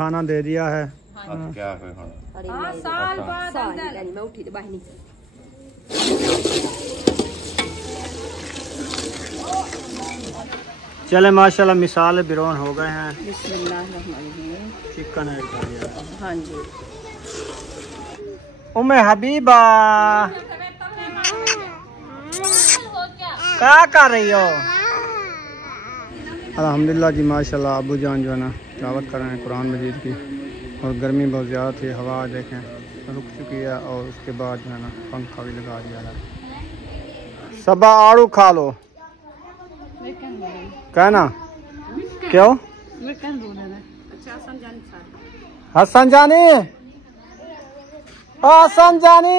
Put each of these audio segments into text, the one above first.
खाना दे दिया है। क्या है साल बाद मैं उठी तो बाहर चले माशाल्लाह मिसाल बिरोन हो गए हैं। चिकन ऐड कर दिया। हाँ जी। उम्मे हबीबा क्या कर रही हो? अल्हम्दुलिल्लाह जी माशाल्लाह अबू जान जो है ना तिलावत कर रहे हैं कुरान मजीद की। और गर्मी बहुत ज़्यादा थी, हवा देखें रुक चुकी है और उसके बाद जो है ना पंखा भी लगा दिया है। सबा आड़ू खा लो कहना क्यों? हसन जानी हसन जानी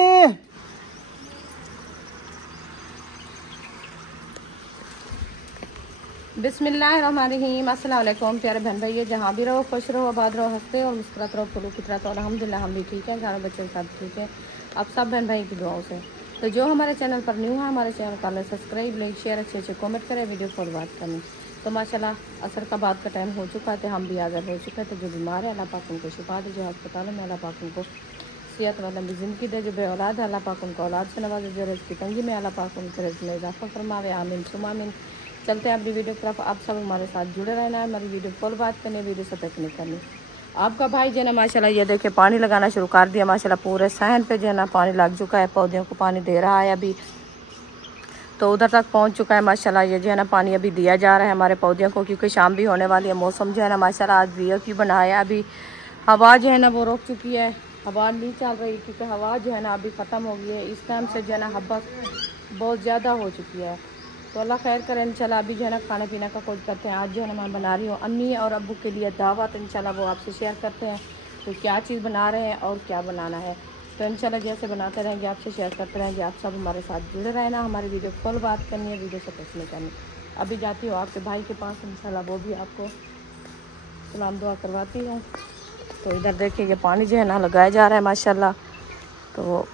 बिस्मिल्लाहिर्रहमानिर्रहीम। अस्सलाम वालेकुम प्यारे बहन भाई, जहाँ भी रहो खुश रहो, आबाद रहो, हंसते और मुस्कुराते रहो, फूलों की तरह। तो अल्हम्दुलिल्लाह हम भी ठीक है, सारे बच्चे सब ठीक है, अब सब बहन भाई की दुआओं से। तो जो हमारे चैनल पर न्यू है, हमारे चैनल का सब्सक्राइब, लाइक, शेयर, अच्छे अच्छे कमेंट करें, वीडियो फॉर बात करनी। तो माशाल्लाह असर का बाद का टाइम हो चुका है, हम भी हाज़िर हो चुके हैं। तो जो बीमार है अल्लाह पाक उनको शिफा दे, जो अस्पतालों में अल्लाह पाक उनको सेहत व लंबी ज़िंदगी दे, जो बेऔलाद है अल्लाह पाक उनको औलाद से नवाजे, जो रिज़्क़ की तंगी में अल्लाह पाक उनके रिज़्क़ में इजाफ़ा फरमावे, आमीन सुमा आमीन। चलते हैं अपनी वीडियो की तरफ। आप सब हमारे साथ जुड़े रहना है, हमारी वीडियो फुल बात करनी, वीडियो से तक नहीं करनी। आपका भाई जो है ना माशाल्लाह ये देखे पानी लगाना शुरू कर दिया माशाल्लाह, पूरे सहन पे जो है ना पानी लग चुका है, पौधों को पानी दे रहा है अभी, तो उधर तक पहुंच चुका है माशाल्लाह। ये जो है ना पानी अभी दिया जा रहा है हमारे पौधों को, क्योंकि शाम भी होने वाली है। मौसम जो है ना माशाल्लाह आज भी की बनाया, अभी हवा जो है ना वो रुक चुकी है, हवा नहीं चल रही, क्योंकि हवा जो है ना अभी ख़त्म हो गई है। इस टाइम से जो है ना हवा बहुत ज़्यादा हो चुकी है। तो अल्लाह खैर करें इंशाल्लाह। अभी जो है ना खाने पीने का कुछ करते हैं। आज जो है ना मैं बना रही हूँ अम्मी और अब्बू के लिए दावत, इंशाल्लाह वो आपसे शेयर करते हैं तो क्या चीज़ बना रहे हैं और क्या बनाना है। तो इंशाल्लाह जैसे बनाते रहेंगे आपसे शेयर करते रहेंगे, आप सब हमारे साथ जुड़े रहना, हमारी वीडियो फुल बात करनी है, वीडियो से कुछ नहीं करनी। अभी जाती हूँ आपके भाई के पास, इंशाल्लाह वो भी आपको सलाम दुआ करवाती है। तो इधर देखिए ये पानी जो है ना लगाया जा रहा है माशाल्लाह। तो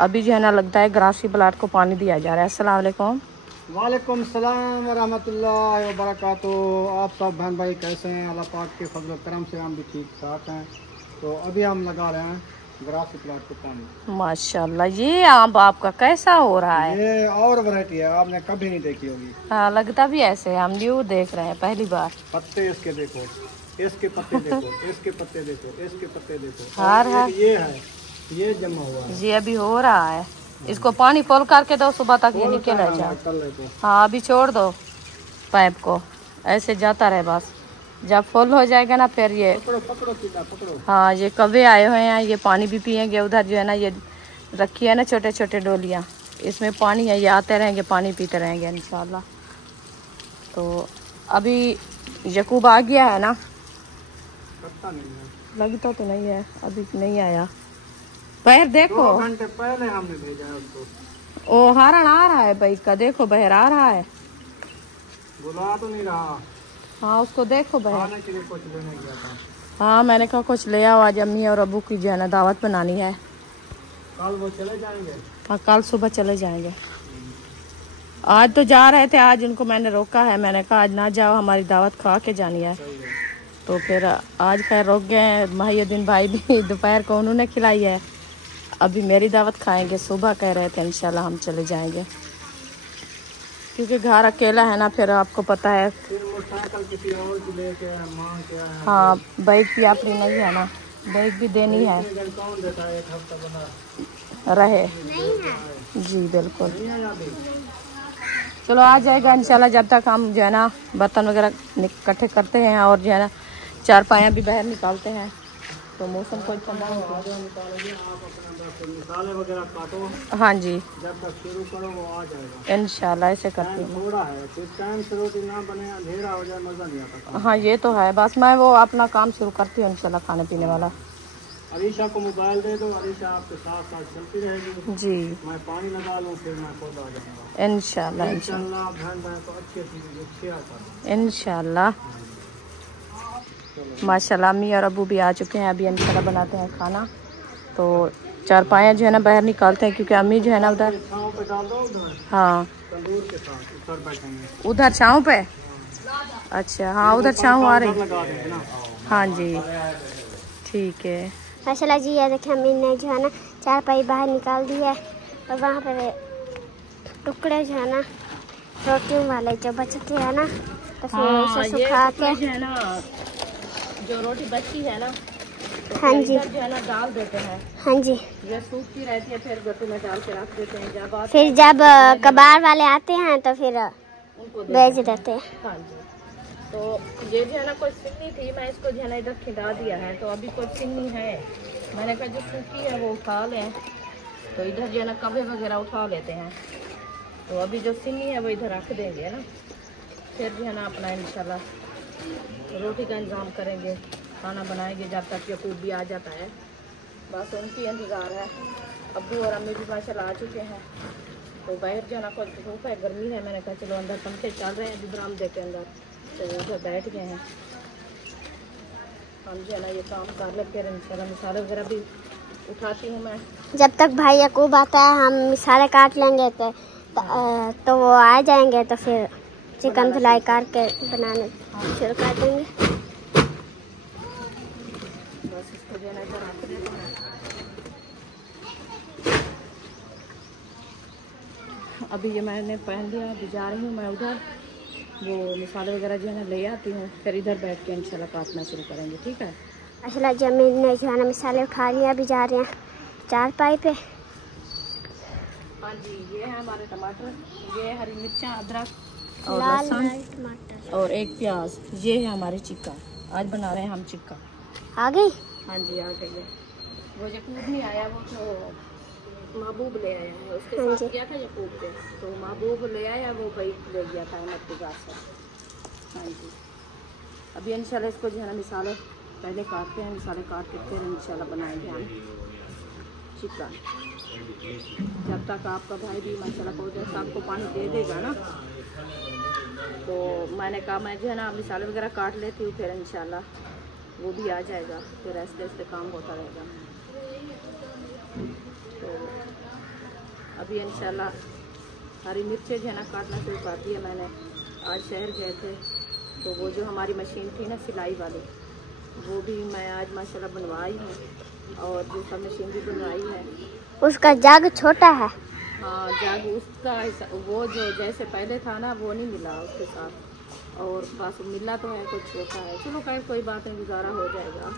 अभी जो है ना लगता है ग्रासी प्लाट को पानी दिया जा रहा है। अस्सलाम वालेकुम। वालेकुम सलाम रहमतुल्लाहि व बरकातुहू। आप सब बहन भाई कैसे हैं? अल्लाह पाक के फजल करम से हम भी ठीक ठाक हैं। तो अभी हम लगा रहे हैं ग्रासी प्लाट को पानी। माशाल्लाह ये आम आपका कैसा हो रहा है? ये और वैरायटी है, आपने कभी नहीं देखी होगी। हाँ लगता भी ऐसे, हम न्यू देख रहे हैं पहली बार। पत्ते इसके देखो, इसके पत्ते देखो, इसके पत्ते देखो, इसके पत्ते देखो। हार है ये है, ये जमा हुआ है, ये अभी हो रहा है। इसको पानी फुल करके दो, सुबह तक ये निकल जाए। हाँ अभी छोड़ दो पाइप को, ऐसे जाता रहे बस। जब फुल हो जाएगा ना फिर ये पकड़ो। हाँ ये कौवे आए हुए हैं, ये पानी भी पियेंगे। उधर जो है ना ये रखी है ना छोटे छोटे डोलियाँ, इसमें पानी है, ये आते रहेंगे पानी पीते रहेंगे इंशाल्लाह। तो अभी यकूब आ गया है ना? लगता तो नहीं है, अभी नहीं आया। पैर देखो, 2 घंटे पहले हमने भेजा है उसको। ओ हारण आ रहा है भाई का, देखो बहर आ रहा है, बुला तो नहीं रहा। हाँ उसको देखो बहर। खाने के लिए कुछ लेने गया था। हाँ मैंने कहा कुछ ले आओ, आज अम्मी और अब्बू की जो है ना दावत बनानी है। कल वो चले जाएंगे? हाँ कल सुबह चले जाएंगे। आज तो जा रहे थे, आज उनको मैंने रोका है, मैंने कहा आज ना जाओ, हमारी दावत खा के जानी है। तो फिर आज खैर रोक गए। महिउद्दीन भाई भी दोपहर को उन्होंने खिलाई है, अभी मेरी दावत खाएंगे। सुबह कह रहे थे इंशाल्लाह हम चले जाएंगे, क्योंकि घर अकेला है ना, फिर आपको पता है। किसी और की लेके मांग के आए हैं। हाँ बाइक की अपनी नहीं है ना, बाइक भी देनी है। कौन देता है? 1 हफ्ता बना रहे जी बिल्कुल। चलो आ जाएगा इंशाल्लाह। जब तक हम जो है ना बर्तन वगैरह इकट्ठे करते हैं और जो है ना चारपाया भी बाहर निकालते हैं, तो मौसम को ठंडा हो मसाले वगैरह काटो। हाँ जी जब तक शुरू करो वो आ जाएगा इंशाल्लाह, ऐसे करती हूँ। थोड़ा है, कुछ टाइम से रोटी ना बने अंधेरा हो जाए मजा नहीं आता। हाँ ये तो है, बस मैं वो अपना काम शुरू करती हूँ इंशाल्लाह खाने पीने वाला। अरीशा को मोबाइल दे दो, अरीशा आपके साथ साथ चलती रहेगी जी। मैं पानी लगा लूँ, फिर मैं खुद आ जाऊँगा इंशाल्लाह इंशाल्लाह। बहन बहन को अच्छे इंशाल्लाह। माशाल्लाह अम्मी और अब्बू भी आ चुके हैं, अभी इंशाल्लाह बनाते हैं खाना। तो चारपाया जो है ना बाहर निकालते हैं, क्योंकि अम्मी जो है ना उधर हाँ उधर छाँव पे। अच्छा हाँ उधर छाँव आ रही। हाँ जी ठीक है माशाल्लाह जी। ये देखिए अम्मी ने जो है ना चारपाई बाहर निकाल दी है और वहाँ पर टुकड़े जो है ना रोटियों वाले जो बचते हैं ना तो फिर उसे सुखा के जो है ना जो रोटी बची है ना तो हाँ जी जो है ना डाल देते हैं। हाँ जी। ये सूखती रहती है फिर गट्टू में डाल के रख देते हैं। जब कबाड़ वाले आते हैं तो फिर उनको बेच देते हैं। हाँ जी। तो ये जो है ना कोई सिन्नी थी, मैं इसको जो है ना इधर खिला दिया है। तो अभी कोई सिन्नी है, मैंने कहा जो सूखी है वो उठा लें। तो इधर जो है ना कब्बे वगैरह उठा लेते हैं। तो अभी जो सिन्नी है वो इधर रख देंगे ना, फिर जो है ना अपना इंशाल्लाह रोटी का इंतज़ाम करेंगे, खाना बनाएंगे जब तक यकूब भी आ जाता है। बस उनकी इंतज़ार है। अब्बू और अम्मी भी माशाल्लाह आ चुके हैं। तो बाहर जो है ना कुछ धूप है, गर्मी है, मैंने कहा चलो अंदर पंखे चल रहे हैं अभी बरामदे के अंदर, तो उधर बैठ गए हैं। हम जो है ना ये काम कर ले, फिर इंशाल्लाह मसाले वगैरह भी उठाती हूँ मैं। जब तक भाई यकूब आता है हम मसाले काट लेंगे तो वो आ जाएंगे तो फिर चिकन धुलाई काट के बनाने शुरू कर देंगे। बस इसको जो है ना इधर रख देते हैं। अभी ये मैंने पहन लिया, अभी जा रही हूँ मैं उधर, वो मसाले वगैरह जो है ना ले आती हूँ, फिर इधर बैठ के इंशाल्लाह काटना शुरू करेंगे। ठीक है। माशाल्लाह जमीन ने जो है ना मसाले उठा लिया, अभी जा रहे हैं चारपाई पे। हाँ जी, ये है हमारे टमाटर, ये हरी मिर्चा, अदरक और लाल लहसुन टमाटर और एक प्याज। ये है हमारी चिक्का, आज बना रहे हैं हम चिक्का। आ गई। हाँ जी आ गई है। वो यकूब नहीं आया, वो तो महबूब ले आया है, उसके हाँ साथ गया था यकूब के, तो महबूब ले आया, वो भाई ले गया था अहमद के गाँव से। हाँ जी। अभी इंशाल्लाह इसको जो है ना मिसाले पहले काटते हैं, मिसाले काट के फिर इंशाल्लाह बनाएंगे हम चिकन। जब तक आपका भाई भी माशाल्लाह को जैसा आपको पानी दे देगा ना, तो मैंने कहा मैं जो है ना मिसाले वगैरह काट लेती हूँ, फिर इंशाल्लाह वो भी आ जाएगा, फिर ऐसे ऐसे काम होता रहेगा। तो अभी इंशाल्लाह हरी मिर्चें जो है ना काटना शुरू कर दिया मैंने। आज शहर गए थे तो वो जो हमारी मशीन थी ना सिलाई वाली, वो भी मैं आज माशाल्लाह बनवाई हूँ, और दूसरा मशीन भी बनवाई है। उसका जग छोटा है। हाँ जग उसका वो जो जैसे पहले था ना वो नहीं मिला उसके साथ, और बस मिला तो है कुछ छोटा है। चलो खैर कोई बात नहीं, गुजारा हो जाएगा।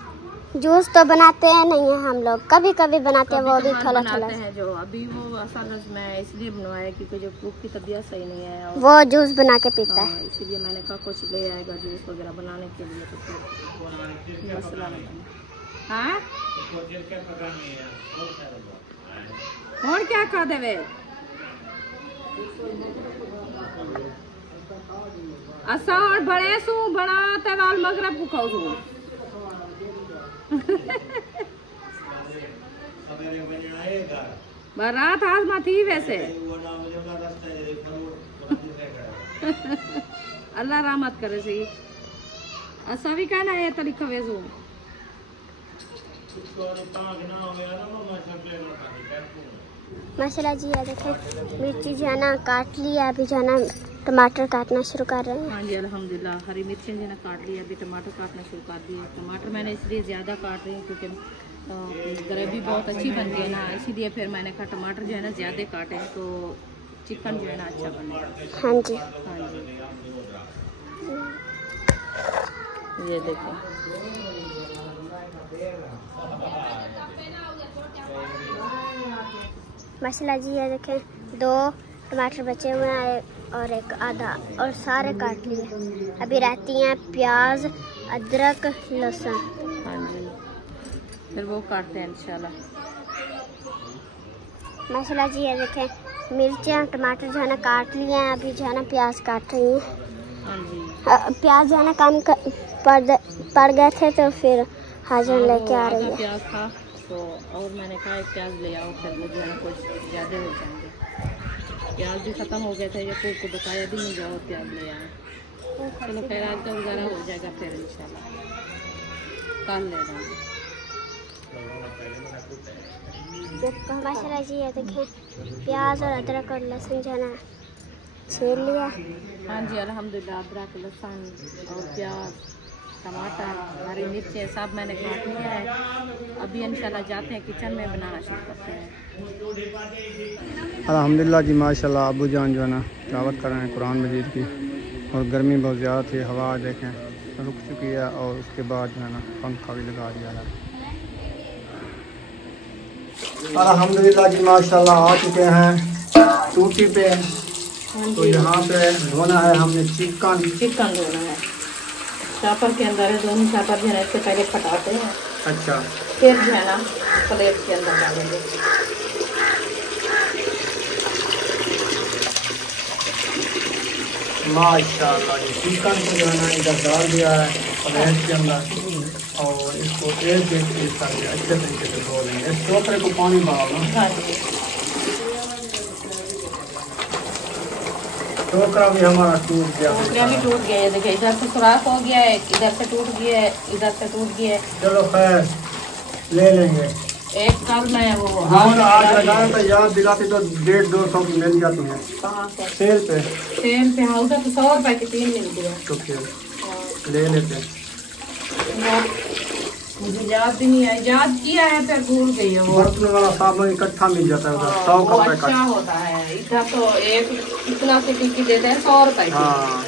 जूस तो बनाते हैं नहीं है हम लोग, कभी कभी बनाते हैं, वो भी थोड़ा थोड़ा है। जो अभी वो असल में इसलिए बनवाया क्योंकि जो कुक की तबीयत सही नहीं है, और वो जूस बना के पीता है, इसलिए मैंने कहा कुछ ले आएगा जूस वगैरह बनाने के लिए, तो फिर मसला नहीं बना। हाँ और क्या कर देवे असा और बड़े सू बड़ा तेवाल मगरब को खाओ सू बारात आज में थी वैसे। अल्लाह रहमत करे सही। असा भी कहना है तरीका वेजू माशाल्लाह जी। ये देखें मिर्ची जो है ना काट लिया, अभी जो है ना टमाटर काटना शुरू कर रहे हैं। हाँ जी अल्हम्दुलिल्लाह हरी मिर्चें जो है ना काट लिया, अभी टमाटर काटना शुरू कर दिए। टमाटर मैंने इसलिए ज़्यादा काट रही हूँ क्योंकि ग्रेवी बहुत अच्छी बनती है ना, इसीलिए फिर मैंने कहा टमाटर जो है ना ज़्यादा काटे तो चिकन जो है ना अच्छा बनेगा। हाँ जी हाँ जी ये देखो माशाल्लाह जी। ये देखें 2 टमाटर बचे हुए हैं और एक आधा, और सारे काट लिए। अभी रहती हैं प्याज, अदरक, लहसुन। हाँ जी फिर वो काटते हैं इंशाल्लाह। माशाल्लाह जी। ये देखें मिर्चें टमाटर जो है ना काट लिए हैं, अभी जो है ना प्याज काट रही हैं। हाँ जी प्याज जो है ना कम पड़ गए थे तो फिर हाजिर लेके आ रही है। प्याज था तो और मैंने कहा एक प्याज ले आओ, फिर वो जो है ना कुछ ज़्यादा हो जाएंगे। प्याज भी ख़त्म हो गया था, या कोई को बताया भी नहीं जाओ प्याज ले आए। चलो फिर आज का गुजारा हो जाएगा, फिर इंशाल्लाह कल ले जाएंगे। माशाल्लाह जी। ये देखें प्याज और अदरक और लहसुन जो है ना छील लिया। हाँ जी अल्हम्दुलिल्लाह अदरक लहसुन और प्याज टमाटर, हरी मिर्चें सब मैंने काट लिया है। अभी इंशाल्लाह जाते हैं किचन में बनाना शुरू करते हैं। अल्हम्दुलिल्लाह जी माशाल्लाह अबू जान जो है ना तिलावत कर रहे हैं कुरान मजीद की। और गर्मी बहुत ज़्यादा थी, हवा देखें रुक चुकी है और उसके बाद जो है ना पंखा भी लगा दिया है। अल्हम्दुलिल्लाह जी माशाल्लाह आ चुके हैं टूटी पे। तो यहाँ पे धोना है हमने चिकन धोना है। चापर के अंदर है, दोनों चापर जो है इससे पहले फटाते हैं। अच्छा, फिर जो है ना प्लेट के अंदर डालेंगे। माशाल्लाह जी चिकन को जो है ना इधर डाल दिया है प्लेट के अंदर और इसको एक पीस करके अच्छे तरीके से धो लेंगे। इस टोकरे को पानी बहाओ। हाँ जी, टोकरा भी हमारा टूट गया। टोकरा भी टूट गया है, देखिए इधर से सुराख हो गया है, इधर से टूट गया है, इधर से टूट गया है। चलो खैर ले लेंगे। एक कल मैं वो और आज लगाने तो याद दिलाती तो 150-200 की मिल जाती है। कहाँ से? सेल पे हाँ, उधर तो 100 रुपए की 3 मिलती है। तो फिर ले लेते हैं। मुझे याद भी नहीं है, याद किया है फिर भूल गई है। वो बर्तन वाला साबुन इकट्ठा मिल जाता है उधर 100 का वो पैकेट। अच्छा होता है। इधर तो एक इतना सी टिक्की देते हैं 100 रुपए की। हाँ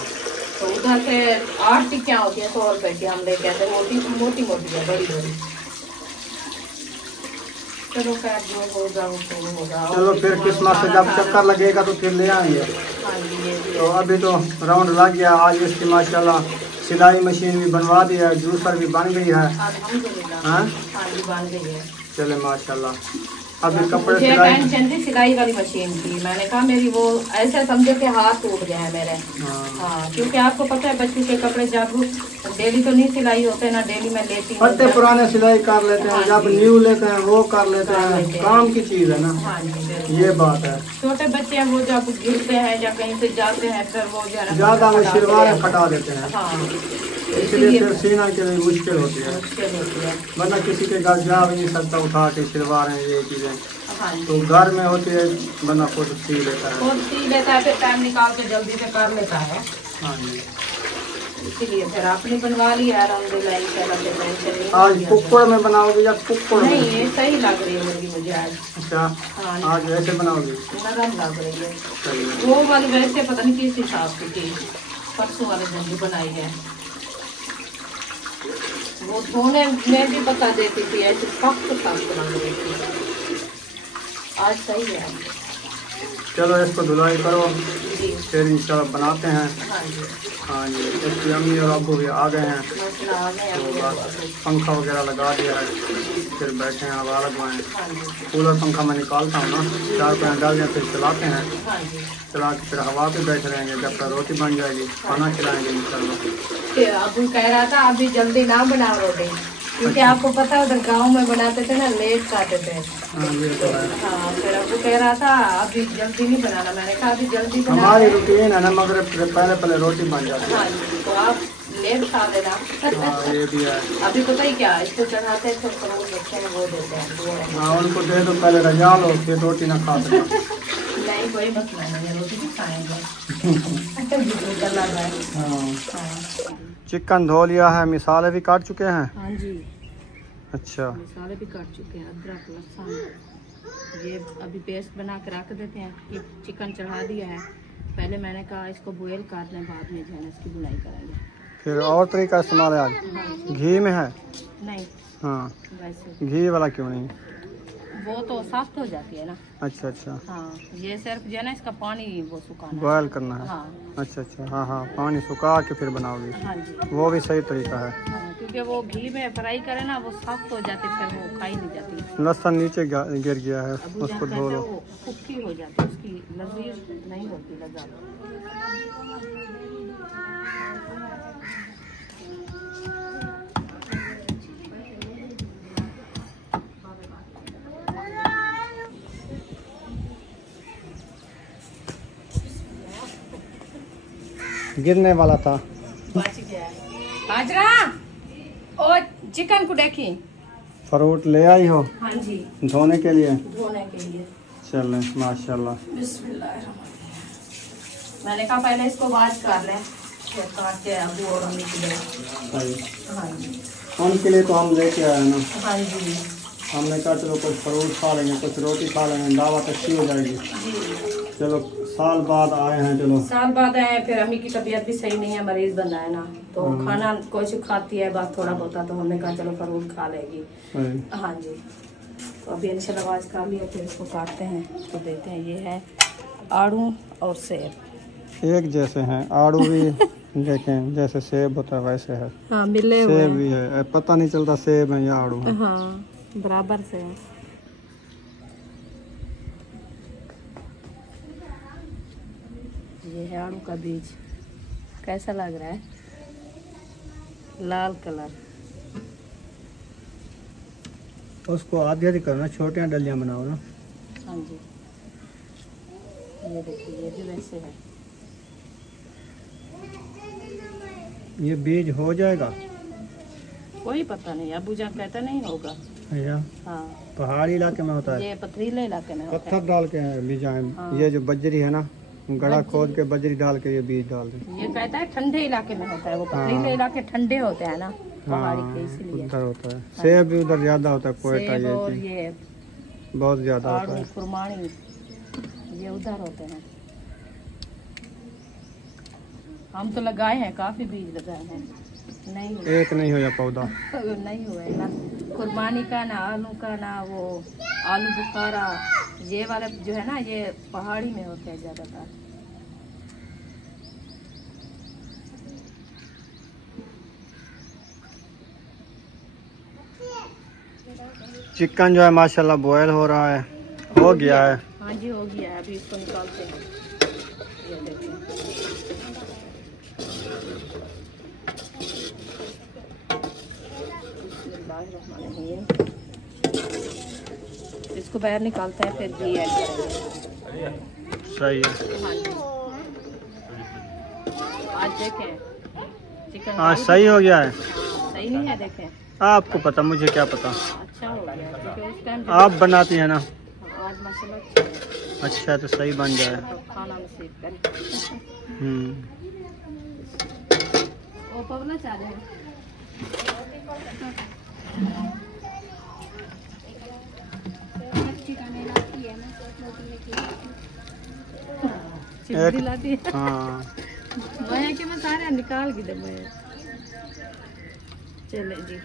तो उधर से 8 टिक्कियाँ होती हैं 100 रुपए की। हम लेके आते हैं मोटी मोटी मोटी है, बड़ी बड़ी। चलो खैर जो होगा वो होगा। चलो फिर क्रिसमस से जब चक्कर लगेगा तो फिर ले आएंगे। हाँ जी, तो अभी तो राउंड लग गया। आज इसकी माशाल्लाह सिलाई मशीन भी बनवा दी है, जूसर भी बन गई है। अल्हम्दुलिल्लाह। हाँ हाँ जी, बन गई है। चले माशाल्लाह। अभी कपड़े मुझे सिलाई टेंशन थी सिलाई वाली मशीन की। मैंने कहा मेरी वो ऐसे समझे कि हाथ टूट गए हैं मेरे। हाँ, क्योंकि आपको पता है बच्चों के कपड़े जब डेली तो नहीं सिलाई होते ना, डेली मैं लेती हूँ। फटे पुराने सिलाई कर लेते हैं, जब न्यू लेते हैं वो कर लेते हैं। काम की चीज है ना, हाँ जी, ये बात है। छोटे बच्चे हैं वो जब गिरते हैं या कहीं से जाते हैं फिर वो ज्यादा वो शलवारें फटा देते हैं, हाँ, इसलिए फिर सीना के लिए मुश्किल होती है। मुश्किल होती है। वरना किसी के घर जा भी नहीं सकता उठा के शलवारें ये चीजें। हाँ जी, तो घर में होती है बंदा खुद सी लेता है। खुद सी लेता है, फिर टाइम निकाल के जल्दी से कर लेता है। हाँ जी। इसीलिए फिर आपने बनवा लिया अल्हम्दुलिल्लाह। इंशाल्लाह से टेंशन नहीं। आज कुक्कड़ में बनाओगी या कुक्कड़ में? नहीं, ये सही लग रही है मुर्गी मुझे आज। अच्छा, हाँ, आज ऐसे बनाओगी? नरम लग रही है। चलिए। वो वाली वैसे पता नहीं किस हिसाब की थी, परसों वाले दिन भी बनाई है। वो धोने में भी बता देती थी, ऐसे सख्त सख्त लग रही थी। आज सही है। चलो इसको धुलाई करो, जी, फिर इंशाल्लाह बनाते हैं। हाँ जी, हाँ जी, इसकी अम्मी और अब्बू भी आ गए हैं। मसला आ गया। तो बस पंखा वगैरह लगा दिया है, फिर बैठे हैं हवा लगवाएँ। हाँ जी, कूलर पंखा मैं निकालता हूँ ना, 4 पैन डाल दिया, फिर चलाते हैं। हाँ जी। चला के फिर हवा पे बैठे रहेंगे जब तक रोटी बन जाएगी, खाना खिलाएंगे इंशाल्लाह। फिर अबू कह रहा था अभी जल्दी ना बनाओ रोटी, क्योंकि आपको पता है उधर गाँव में बनाते थे ना, लेट खाते थे। हाँ ये तो है, हाँ, फिर अबू कह रहा था अभी जल्दी नहीं बनाना। मैंने कहा अभी जल्दी बना। हमारी रूटीन है ना, मगर पहले रोटी बन जाती है। हाँ जी, तो आप लेट खा देना। हाँ ये भी है। अभी पता ही क्या, इसको चढ़ाते हैं तो फ्रूट बच्चे हैं वो देते हैं। हाँ उनको दे दो, पहले रजा लो, फिर रोटी ना खा सकते। नहीं कोई मसला नहीं है, रोटी भी खाएंगे। लग रहा है। हाँ, हाँ चिकन धो लिया है, मिसाले भी काट चुके हैं। हाँ जी, अच्छा, मसाले भी काट चुके हैं, अदरक लहसुन ये अभी पेस्ट बना के रख देते हैं। ये चिकन चढ़ा दिया है, पहले मैंने कहा इसको बॉयल कर लें, बाद में जो है ना इसकी बुनाई करेंगे। फिर और तरीका इस्तेमाल है आज? घी में है? नहीं, हाँ, वैसे घी वाला क्यों नहीं? वो तो सख्त हो जाती है ना। अच्छा अच्छा, हाँ, ये सिर्फ जो है ना इसका पानी वो सुखाना बॉयल करना है। हाँ अच्छा अच्छा, हाँ हाँ, पानी सुखा के फिर बनाओगी, हाँ जी, वो भी सही तरीका है। हाँ, क्योंकि वो घी में फ्राई करे ना वो सख्त हो जाती, फिर वो खाई नहीं जाती। लहसुन नीचे गिर गया है, अबू उसको जान धो कहते लो। वो कुक्की हो जाती है, उसकी लजीज नहीं होती लज़्ज़त। गिरने वाला था। बच गया है। हाजरा ओ चिकन को देखी। फ्रूट ले आई हो हाँ जी, धोने के लिए? धोने के लिए। चलें माशाल्लाह। बिस्मिल्लाहिर्रहमानिर्रहीम। मैंने कहा पहले इसको वॉश कर लें, फिर काट के अबू और अम्मी के लिए। हाँ जी, उनके लिए तो हम लेके आए ना। हाँ जी, हमने कहा चलो कुछ फ्रूट खा लेंगे, कुछ रोटी खा लेंगे, दावत अच्छी हो जाएगी। चलो साल बाद आए हैं, चलो साल बाद आए हैं। फिर अम्मी की तबीयत भी सही नहीं है, मरीज बंदा है ना, तो खाना कुछ खाती है बस थोड़ा बहुत, तो हमने कहा चलो फ्रूट खा लेगी। हाँ जी, तो अभी इंशाल्लाह आवाज खा लिया, फिर इसको काटते हैं तो देते हैं। ये है आड़ू और सेब एक जैसे हैं, आड़ू भी देखें जैसे सेब होता है वैसे है। हाँ, मिले हुए सेब भी है, पता नहीं चलता सेब है या आड़ू है। हाँ, बराबर से है। ये है आड़ू का बीज, कैसा लग रहा है, लाल कलर। उसको आधी आधी करना, छोटियाँ डलियाँ बनाओ ना। हाँ जी, ये देखिए ये भी वैसे है। ये बीज हो जाएगा, कोई पता नहीं, अबू जान कहता नहीं होगा। भैया हाँ, पहाड़ी इलाके में होता है, ये पथरीले इलाके में होता है। पत्थर डाल के बीज आए। हाँ। ये जो बजरी है ना, गड़ा खोद के बजरी डाल के ये बीज डाल दे। ये कहता है ठंडे इलाके में होता है, वो पथरीले इलाके ठंडे होते हैं ना पहाड़ी के, इसलिए उधर होता है। सेब भी उधर ज्यादा होता है, कोयटा सेब और ये ये बहुत ज्यादा होता आड़ू है। खुरमानी ये उधर होते हैं। हम तो लगाए हैं, काफी बीज लगाए हैं, नहीं हुआ। एक नहीं हो या पौधा नहीं हुआ है ना, खुरमानी का ना आलू का ना वो आलू बुखारा, ये वाले जो है ना ये पहाड़ी में होते हैं ज्यादातर। चिकन जो है माशाल्लाह बॉयल हो रहा है, हो गया है। हाँ जी, हो गया है, अभी इसको निकालते हैं। ये देखिए, इसको बाहर निकालते हैं, फिर घी ऐड करेंगे। सही है। हाँ जी, आज देखें चिकन आज सही हो गया है। सही नहीं है, देखें आपको पता, मुझे क्या पता। अच्छा हो गया, क्योंकि उस टाइम आप बनाती है ना। आज माशाल्लाह अच्छा है तो सही बन जाए। तो खाना नसीब करे। वो पवना चाह रहे हैं। चिमटी लाती है। हाँ, मैं कि मैं सारे निकाल के दे मैं। चले जी,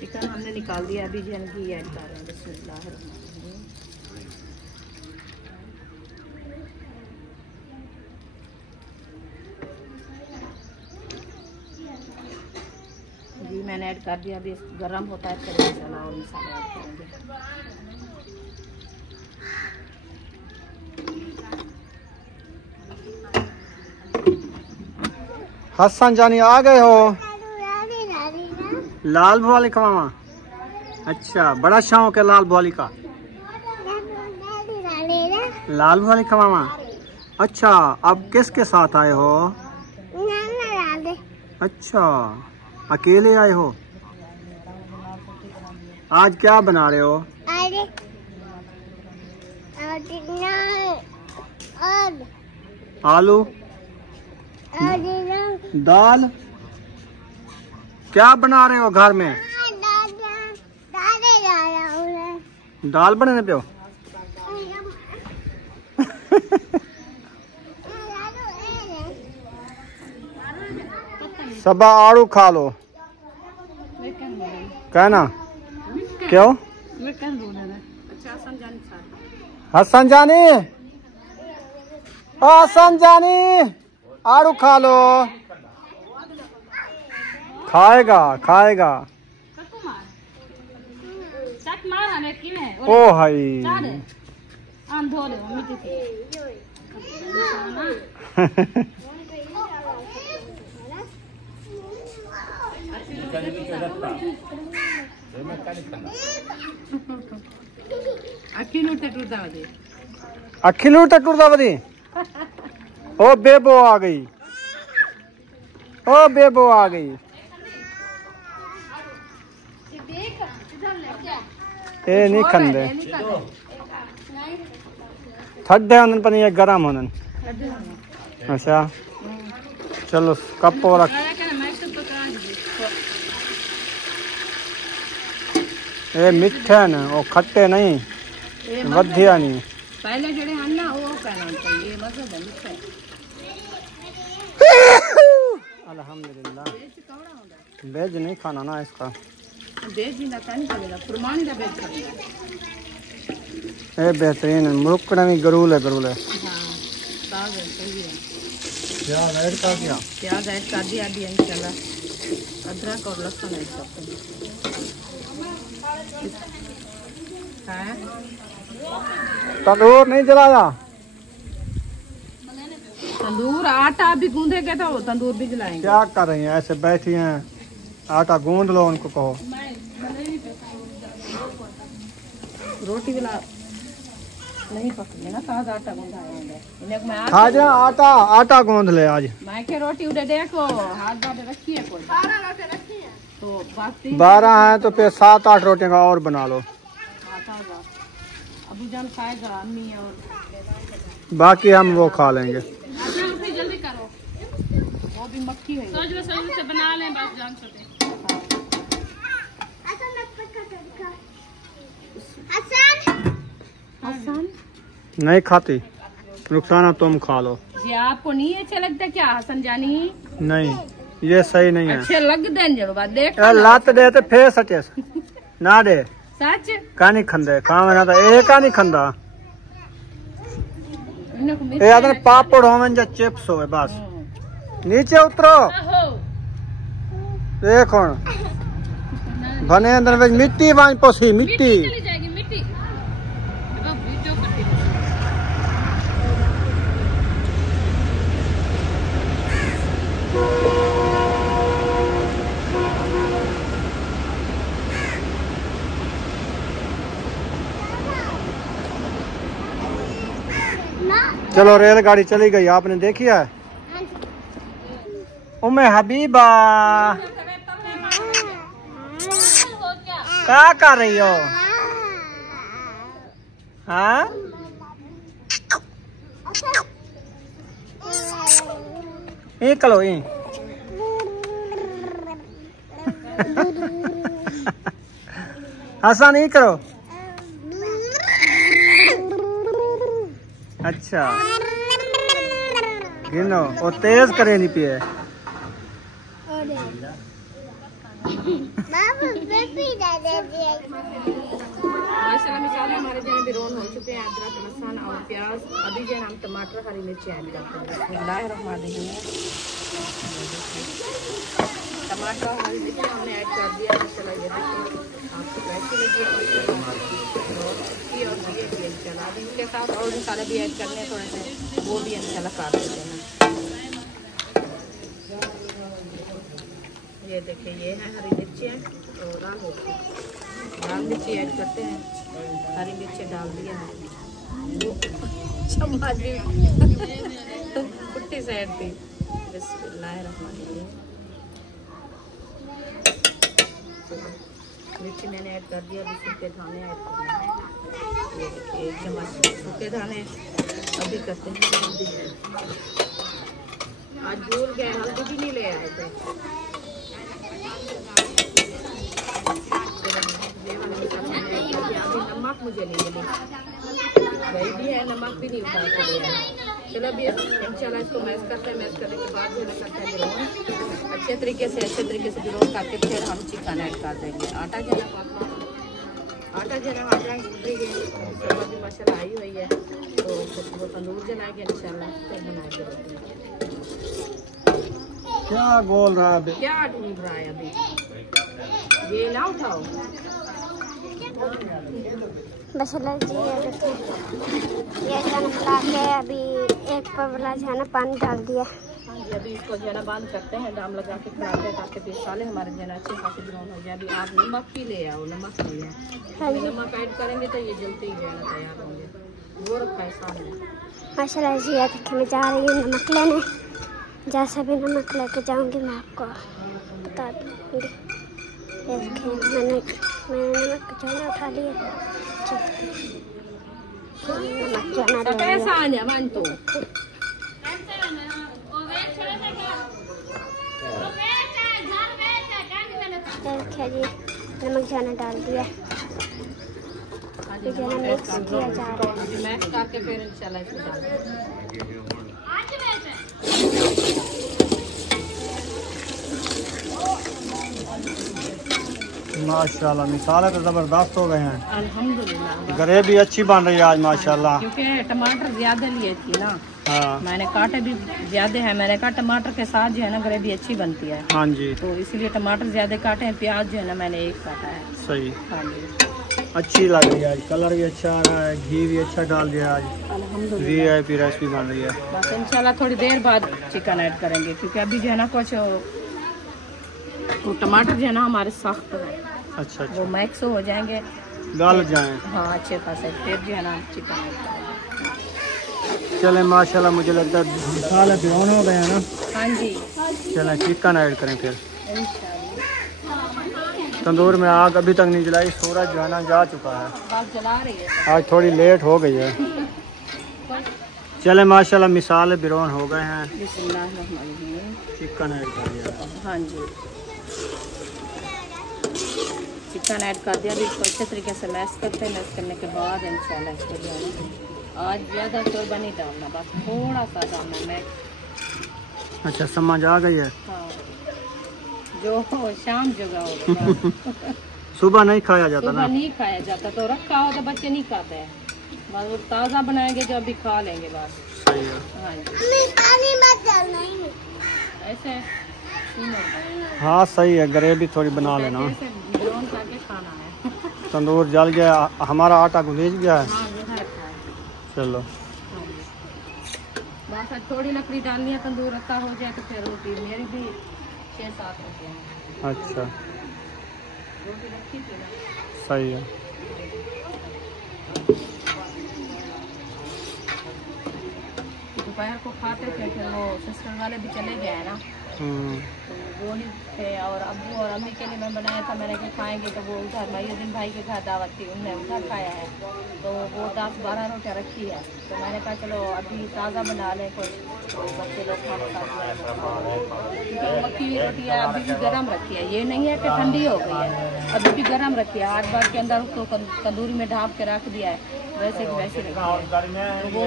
चिकन हमने निकाल दिया, अभी जी हम घी ऐड कर रहे हैं। बिस्मिल्लाहिर्रहमानिर्रहीम। घी मैंने ऐड कर दिया, अभी गरम होता है फिर मसाला और मसाले ऐड करेंगे। हसन जानी आ गए हो? लाल भुआली खवावा। अच्छा, बड़ा शौक है लाल भुआली का। लाल भुआली खवावा। अच्छा, अब किसके साथ आए हो? अच्छा, अकेले आए हो? आज क्या बना रहे हो? आलू दाल। क्या बना रहे हो घर में? दाल बनाने पे हो? सबा आड़ू खा लो, कहना क्यों? हसन जानी, हसन जानी आड़ू खा लो। खाएगा खाएगा। ओ हाई अखिलूर तक टूरदावती। ओ बेबो आ गई, ओ बेबो आ गई। ये नहीं खंदे ठंडे होने पर ये गरम होने। अच्छा चलो कपो रख। ये मिठे न वो खट्टे नहीं, वधिया नहीं। पहले जड़े हैं ना वो कहना चाहिए, मतलब मिठे। अल्हम्दुलिल्लाह। वेज नहीं खाना ना इसका। वेज ही ना खाने पड़ेगा, कुर्बानी का वेज खाएगा। ये बेहतरीन है, मुरुक्कड़ में गरूल है, गरूल है। हाँ, साग है, सही है। प्याज ऐड कर दिया, प्याज ऐड कर दिया अभी इंशाल्लाह। अदरक और लहसुन ऐड करते हैं। तंदूर नहीं जलाया? तंदूर आटा भी गूंदेगे तो तंदूर भी जलाएंगे। क्या कर रही हैं, ऐसे बैठी हैं? आटा गूंद लो, उनको कहो। रोटी वाला नहीं पकड़े ना, ताजा आटा गूंदा है। खा जा आटा, आटा गूंद ले आज। मैं के रोटी उधर देखो, हाथ बाटे रखी है कोई। 12 रोटी रखी है तो बाकी 12 है तो फिर 7-8 रोटियां का और बना लो। अबू जान खाएगा, अम्मी और बाकी हम वो खा लेंगे। जल्दी करो, वो भी मक्खी है। सोच से बना लें बस जान छोटे। हसन नहीं खाती, रुखसाना तुम खा लो। जी आपको नहीं अच्छा लगता क्या हसन जानी? नहीं, ये सही नहीं है। अच्छे लगते हैं जब बात देख। लात दे तो फेर सटे ना दे। सच का नहीं खंदे, काम ना तो एक का नहीं खंदा। ये आदर पापड़ होवन या चिप्स होवे बस। नीचे उतरो, देखो बने अंदर में मिट्टी बांध पोसी, मिट्टी। चलो रेलगाड़ी चली गई, आपने देखी है? उम्मे हबीबा क्या कर रही हो? हाँ कलो हसन नहीं करो। अच्छा गिनो और तेज करे नहीं पिए। हमारे जन भी रोन हो चुके हैं, अदरक लहसुन और प्याज। अभी जो हम टमाटर हरी मिर्ची ऐड करते हैं। बिस्मिल्लाहिर्रहमानिर्रहीम। टमाटर हरी मिर्ची हमने ऐड कर दिया। माशाल्लाह ये देखिए आपको कैसी लगी और ये इंशाल्लाह अभी इसके साथ और मसाले भी ऐड करने थोड़े से, वो भी इंशाल्लाह कर देते हैं। ये देखिए ये है हरी मिर्ची और लाल मिर्ची ऐड करते हैं। हरी मिर्ची डाल दिया है, चम्मच भी कुट्टी से ऐड दी। बिस्मिल्लाहिर्रहमानिर्रहीम। मिर्ची मैंने ऐड कर दिया। अभी सूखे धाने ऐड करने हैं। ये देखिए 1 चम्मच सूखे धाने अभी करते हैं। आज भूल गए, हल्दी भी नहीं ले आए थे। अभी नमक मुझे नहीं मिली, दही भी है, नमक भी नहीं उतार के दिया है। चलो अभी इंशाल्लाह इसको मैश करते हैं। मैश करने के बाद जो करते हैं ग्राउंड अच्छे तरीके से ग्राउंड करके फिर हम चिकन ऐड कर देंगे। आटा जो आटा भी माशाल्लाह आई हुई है, तो वो तंदूर जलाएंगे इंशाल्लाह, फिर बनाएंगे रोटी। क्या बोल रहा है? क्या ढूंढ रहा है अभी? ये ना उठाओ। माशाल्लाह जी ये खाना बना के अभी एक पवला जो है ना पानी डाल दिया। अभी इसको जो है ना बंद करते हैं, दाम लगा के खिलाते हैं ताकि 20 साल हमारे जो है ना अच्छे खासे ग्राउंड हो जाए। अभी आप नमक भी ले आओ, नमक नहीं है। अभी नमक ऐड करेंगे तो ये जल्दी ही जो है ना तैयार होंगे। वो रखा है सामने। माशाल्लाह जी ये देखिए मैं जा रही हूँ नमक लेने। जैसा भी नमक लेके जाऊँगी मैं आपको बता दूँगी। मैंने नमक जो है उठा लिया। नमक जो है देखिए जी, नमक जो है ना डाल दिया, जो है ना मिक्स किया जा रहा है। मैश करके फिर इंशाल्लाह इसमें डाल देंगे। माशाल्लाह मिसाल तो ज़बरदस्त हो गए हैं। अल्हम्दुलिल्लाह ग्रेवी अच्छी बन रही है आज माशाल्लाह। क्योंकि टमाटर ज्यादा लिए थी ना, हाँ मैंने काटे भी ज्यादा है। मैंने कहा टमाटर के साथ जो है ना ग्रेवी अच्छी बनती है, हाँ जी, तो इसलिए टमाटर ज्यादा काटे हैं। प्याज जो है ना मैंने एक काटा है। सही, हाँ जी, अच्छी लग रही है आज। कलर भी अच्छा आ रहा है, घी भी अच्छा डाल दिया आज। अल्हम्दुलिल्लाह। VIP रेसिपी बन रही है। बस इंशाल्लाह थोड़ी देर बाद चिकन ऐड करेंगे, क्योंकि अभी जो है ना कुछ वो टमाटर जो है ना हमारे सख्त है, अच्छा वो अच्छा, मैक्स हो जाएंगे, गल जाएं। हाँ अच्छे खासे, फिर जो है ना चिकन ऐड करेंगे। चले माशाल्लाह, मुझे लगता है मसाले ब्राउन हो गए हैं ना। हाँ जी, चलें चिकन ऐड करें फिर। इंशाल्लाह। तंदूर में आग अभी तक नहीं जलाई, सूरज जो है ना जा चुका है। बस जला रही है। आज थोड़ी लेट हो गई है। चले माशाल्लाह मिसाले ब्राउन हो गए हैं, बिस्मिल्लाहिर्रहमानिर्रहीम। चिकन ऐड कर दिया। हाँ जी, चिकन ऐड कर दिया। अभी इसको अच्छे तरीके से मैश करते हैं। मैश करने के बाद इंशाल्लाह इसको जो है ना, आज ज़्यादा शोरबा नहीं डालना, बस थोड़ा सा डालना। मैं अच्छा समझ आ गई है। हाँ, जो शाम जगह होगा सुबह नहीं खाया जाता सुबह ना। नहीं खाया जाता, तो रखा हो तो बच्चे नहीं खाते हैं। बस वो ताज़ा बनाएंगे जो अभी खा लेंगे बस। सही है। हाँ जी, ऐसे हाँ सही है, ग्रेवी थोड़ी बना लेना। ऐसे ब्राउन करके खाना है। तंदूर जल गया, हमारा आटा गुलीज गया है। हाँ ये रखा है। चलो हाँ जी। बस आज थोड़ी लकड़ी डालनी है, तंदूर रखा हो जाए तो फिर रोटी मेरी भी 6-7 रोटी है। अच्छा रोटी रखी थी ना। सही है। दोपहर को खाते थे, फिर वो सिस्टर वाले भी चले गए हैं ना, तो वो नहीं थे। और अब्बू और अम्मी के लिए मैं बनाया था, मैंने कहा खाएंगे, तो वो उधर मईउद्दीन भाई के घर दावत थी, उनने उधर खाया है, तो वो 10-12 रोटियाँ रखी है। तो मैंने कहा चलो अभी ताज़ा बना लें कुछ, तो बच्चे लोग खाना क्योंकि मक्की की रोटी है अभी भी गर्म रखी है, ये नहीं है कि ठंडी हो गई है, अभी भी गर्म रखी है। 8 बार के अंदर उसको तंदूरी में ढाँप के रख दिया है, वैसे की वैसे रखी है, तो वो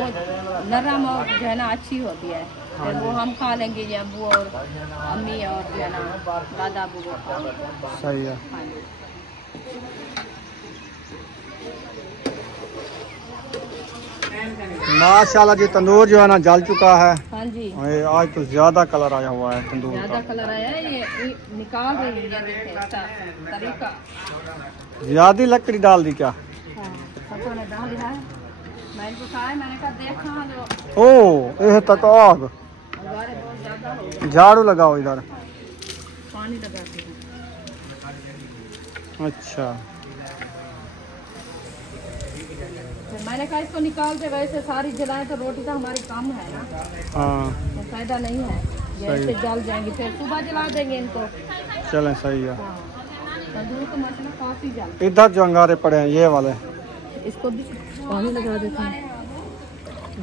नरम और जो है ना अच्छी होती है। फिर वो हम खा लेंगे, ये अब्बू और अम्मी और जो है ना दादा अब्बू को खा लेंगे। सही है। हाँ जी, माशाल्लाह जी तंदूर जो है ना जल चुका है। हाँ जी, और आज तो ज्यादा कलर आया हुआ है तंदूर ज्यादा का। कलर आया है, ये निकाल रही है, ये देखें इसका तरीका। ज्यादा लकड़ी डाल दी क्या? हाँ, पता नहीं डाल दिया है, मैं इनको खाया, मैंने कहा देखा जो ओ यह तो आग, हमारे बहुत ज्यादा हो गया, झाड़ू लगाओ इधर। पानी लगाते हैं। अच्छा फिर मैंने कहा इसको निकाल के वैसे सारी जलाएं तो रोटी तो हमारी कम है ना, हाँ तो फायदा नहीं है, ये ऐसे जल जाएंगी, फिर सुबह जला देंगे इनको। चलें सही है। हाँ, तंदूर तो मसला काफी जल। इधर जो अंगारे पड़े हैं ये वाले, इसको भी पानी लगा देते हैं,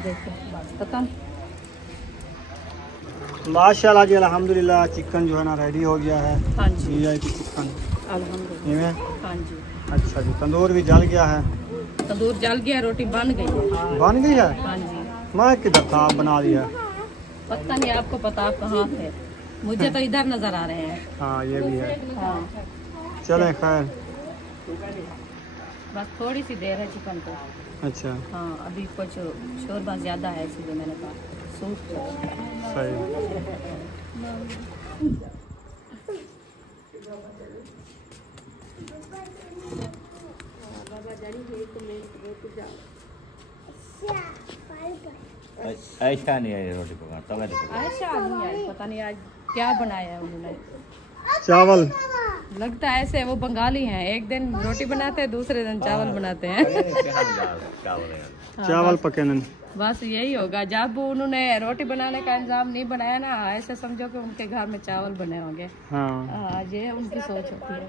देखो खत्म। माशाल्लाह जी अल्हम्दुलिल्लाह चिकन जो है ना रेडी हो गया है। हाँ जी, VIP चिकन अल्हम्दुलिल्लाह। इनमें। हाँ जी, अच्छा जी तंदूर भी जल गया है। तंदूर जल गया, रोटी बन गई है। बन गई है? हाँ जी, मैं किधर था, आप बना दिया। पता नहीं आपको पता, आप कहाँ थे, मुझे तो इधर नजर आ रहे हैं। हाँ ये भी है। हाँ, चलें खैर। बस थोड़ी सी देर है चिकन को। अच्छा हाँ, अभी कुछ शोरबा ज्यादा है, इसलिए मैंने कहा सूप। सही। ऐसा नहीं है रोटी पकाना, तवा पे पकाना। ऐसा नहीं आई, पता नहीं आज क्या बनाया है उन्होंने। चावल लगता है ऐसे वो बंगाली हैं, एक दिन रोटी बनाते हैं, दूसरे दिन चावल बनाते हैं। चावल पके नहीं। बस यही होगा, जब उन्होंने रोटी बनाने का इंतजाम नहीं बनाया ना, ऐसे समझो कि उनके घर में चावल बने होंगे। हाँ ये उनकी सोच होती है।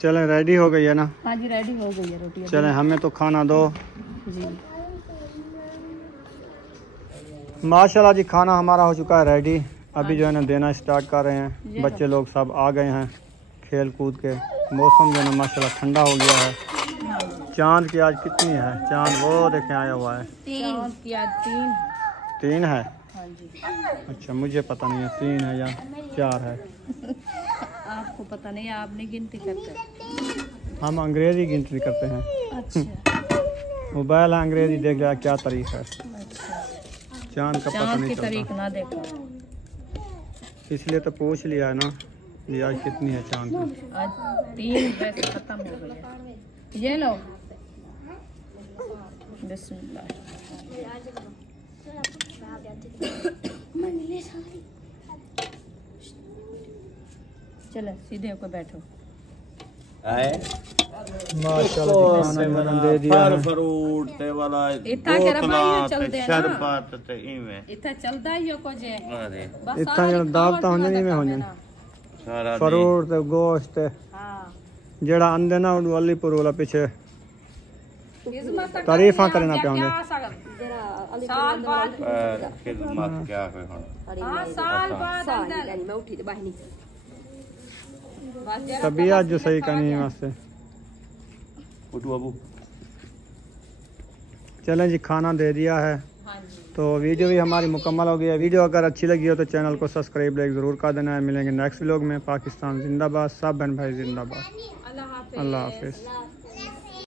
चलें रेडी हो गई है ना। हाँ जी, रेडी हो गई है रोटी। चलें हमें तो खाना दो। जी माशाल्लाह जी खाना हमारा हो चुका है रेडी। अभी जो है ना देना स्टार्ट कर रहे हैं। बच्चे लोग सब आ गए हैं खेल कूद के। मौसम जो है ना माशाल्लाह ठंडा हो गया है। चांद की आज कितनी है? चांद वो देखें आया हुआ है। 3 है। हाँ जी। अच्छा मुझे पता नहीं है 3 है या 4 है। आपको पता नहीं, आपने गिनती करते हैं। हम अंग्रेजी गिनती करते हैं। अच्छा। मोबाइल है अंग्रेजी देख लिया क्या तारीख है। अच्छा। चांद का पता चांद नहीं की तारीख चलता, ना देखो। इसलिए तो पूछ लिया है ना ये आज कितनी है चांद की। आज 3 वैसे खत्म हो गई है। ये लो बिस्मिल्लाह। चलो सीधे होकर बैठो। आए माशाल्लाह जी खाना मैंने दे दिया है। फ्रूट ते वाला इतना के रबाइयो चलदे ना। शरबत ते इवें इतना चलदा ही हो को जे। अरे बस इतना जो दावता होने नहीं में होने सारा फ्रूट ते गोश्त हां जेड़ा आंदे ना अलीपुर वाला पीछे तारीफा करना पाऊंगे। साल बाद खिदमत क्या है हुन हां साल बाद अंदर मैं उठी ते बाहर नहीं। तबीयत जो सही करनी है वास्ते। उठ बाबू चलें जी खाना दे दिया है। हां जी। तो वीडियो भी हमारी मुकम्मल हो गई है। वीडियो अगर अच्छी लगी हो तो चैनल को सब्सक्राइब लाइक ज़रूर कर देना है। मिलेंगे नेक्स्ट व्लॉग में। पाकिस्तान जिंदाबाद, सब बहन भाई जिंदाबाद। अल्लाह हाफिज़। अल्लाह हाफिज़।